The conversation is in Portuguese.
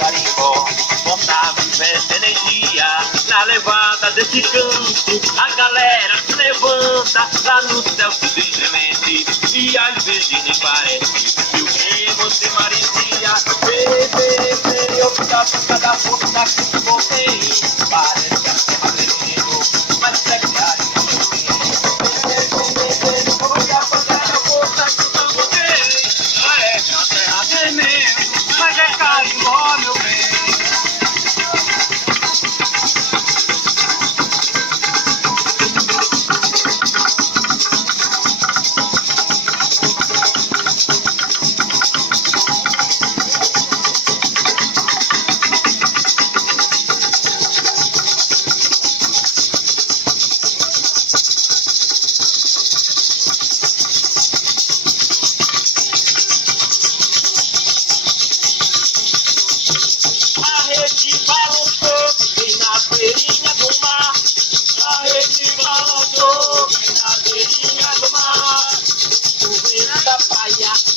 carimbó. Montado essa energia na levada desse canto, a galera se levanta lá no céu tudo inclemente, e às vezes nem parece que o rei você marecia. Eu da boca da força que voltei, parece a terra tremendo, mas é claro que eu tenho. Foi a boca da força que eu voltei, parece a terra tremendo, mas é carimbó, meu bem. A rede balançou bem na beirinha do mar. A rede balançou bem na